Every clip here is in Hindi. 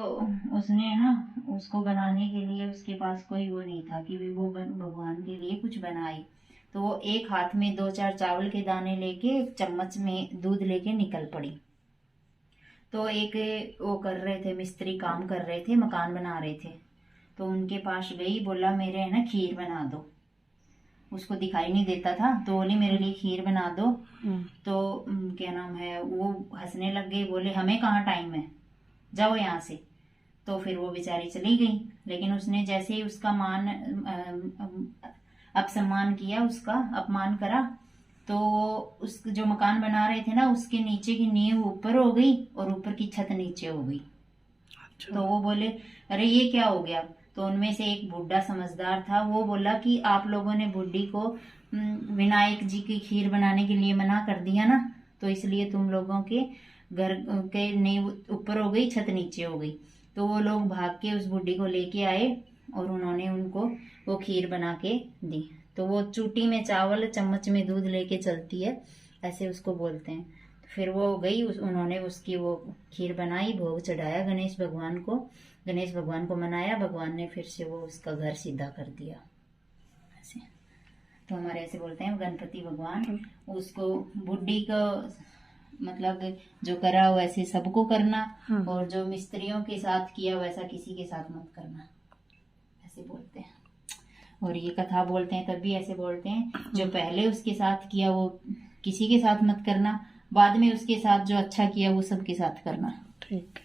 तो उसने ना उसको बनाने के लिए उसके पास कोई वो नहीं था कि वो भगवान के लिए कुछ बनाए। तो वो एक हाथ में 2-4 चावल के दाने लेके एक चम्मच में दूध लेके निकल पड़ी। तो एक वो कर रहे थे मिस्त्री, काम कर रहे थे, मकान बना रहे थे। तो उनके पास गई, बोला मेरे है ना खीर बना दो। उसको दिखाई नहीं देता था तो बोली मेरे लिए खीर बना दो। तो क्या नाम है, वो हंसने लग गई, बोले हमें कहाँ टाइम है, जाओ यहाँ से। तो फिर वो बेचारी चली गई। लेकिन उसने जैसे ही उसका मान अपसम्मान किया, उसका अपमान करा, तो उस जो मकान बना रहे थे ना उसके नीचे की नींव ऊपर हो गई और ऊपर की छत नीचे हो गई। अच्छा। तो वो बोले अरे ये क्या हो गया। तो उनमें से एक बुढ़ा समझदार था, वो बोला कि आप लोगों ने बुढ़ी को विनायक जी की खीर बनाने के लिए मना कर दिया ना, तो इसलिए तुम लोगों के घर के नींव ऊपर हो गई, छत नीचे हो गई। तो वो लोग भाग के उस बुढ़ी को लेके आए और उन्होंने उनको वो खीर बना के दी। तो वो चूटी में चावल चम्मच में दूध लेके चलती है, ऐसे उसको बोलते हैं। फिर वो गई, उन्होंने उसकी वो खीर बनाई, भोग चढ़ाया गणेश भगवान को, गणेश भगवान को मनाया, भगवान ने फिर से वो उसका घर सीधा कर दिया ऐसे। तो हमारे ऐसे बोलते हैं गणपति भगवान, उसको बुढ़ी को मतलब जो करा वैसे सबको करना, और जो मिस्त्रियों के साथ किया वैसा किसी के साथ मत करना, ऐसे बोलते हैं। और ये कथा बोलते हैं तब भी ऐसे बोलते हैं, जो पहले उसके साथ किया वो किसी के साथ मत करना, बाद में उसके साथ जो अच्छा किया वो सबके साथ करना। ठीक।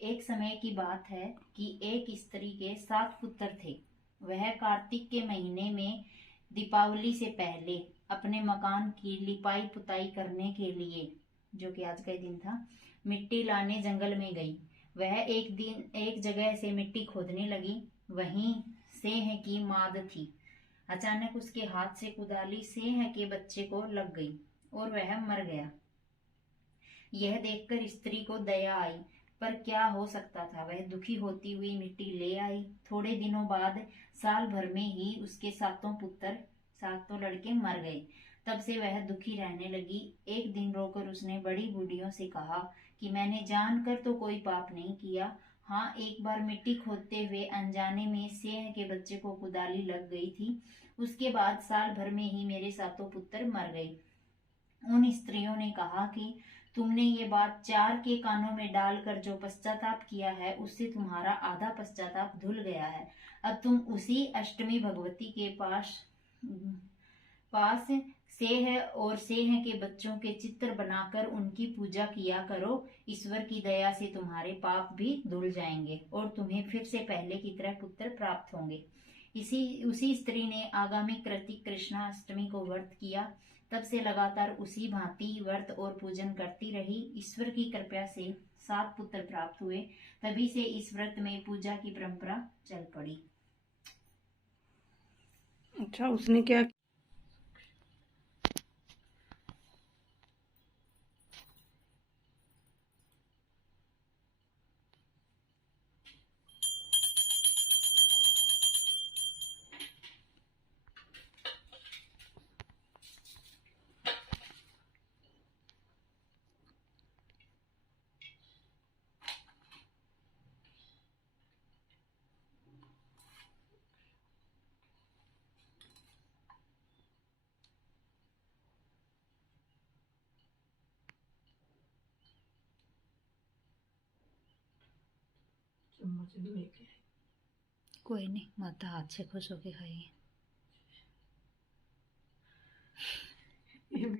एक समय की बात है कि एक स्त्री के 7 पुत्र थे। वह कार्तिक के महीने में दीपावली से पहले अपने मकान की लिपाई पुताई करने के लिए, जो कि आज का दिन था, मिट्टी लाने जंगल में गई। वह एक दिन एक जगह से मिट्टी खोदने लगी, वहीं सेह की माद थी। अचानक उसके हाथ से कुदाली सेह के बच्चे को लग गई और वह मर गया। यह देखकर स्त्री को दया आई, पर क्या हो सकता था, वह दुखी होती हुई मिट्टी ले आई। थोड़े दिनों बाद साल भर में ही उसके 7 लड़के मर गए। तब से वह दुखी रहने लगी। एक दिन रोकर उसने बड़ी बूढ़ियों से कहा कि मैंने जानकर तो कोई पाप नहीं किया, हाँ एक बार मिट्टी खोदते हुए अनजाने में सेह के बच्चे को कुदाली लग गई थी। उसके बाद साल भर में ही मेरे 7 पुत्र मर गए। उन स्त्रियों ने कहा कि तुमने ये बात 4 के कानों में डालकर जो पश्चाताप किया है, उससे तुम्हारा आधा पश्चाताप धुल गया है। अब तुम उसी अष्टमी भगवती के पास सेह और सेह के बच्चों के चित्र बनाकर उनकी पूजा किया करो। ईश्वर की दया से तुम्हारे पाप भी धुल जाएंगे और तुम्हें फिर से पहले की तरह पुत्र प्राप्त होंगे। उसी स्त्री ने आगामी कृतिक कृष्णाष्टमी को व्रत किया। तब से लगातार उसी भांति व्रत और पूजन करती रही। ईश्वर की कृपा से 7 पुत्र प्राप्त हुए। तभी से इस व्रत में पूजा की परंपरा चल पड़ी। अच्छा, उसने क्या? चम्मच लेके कोई नहीं, माता हाथ से खुश होके खाएगी।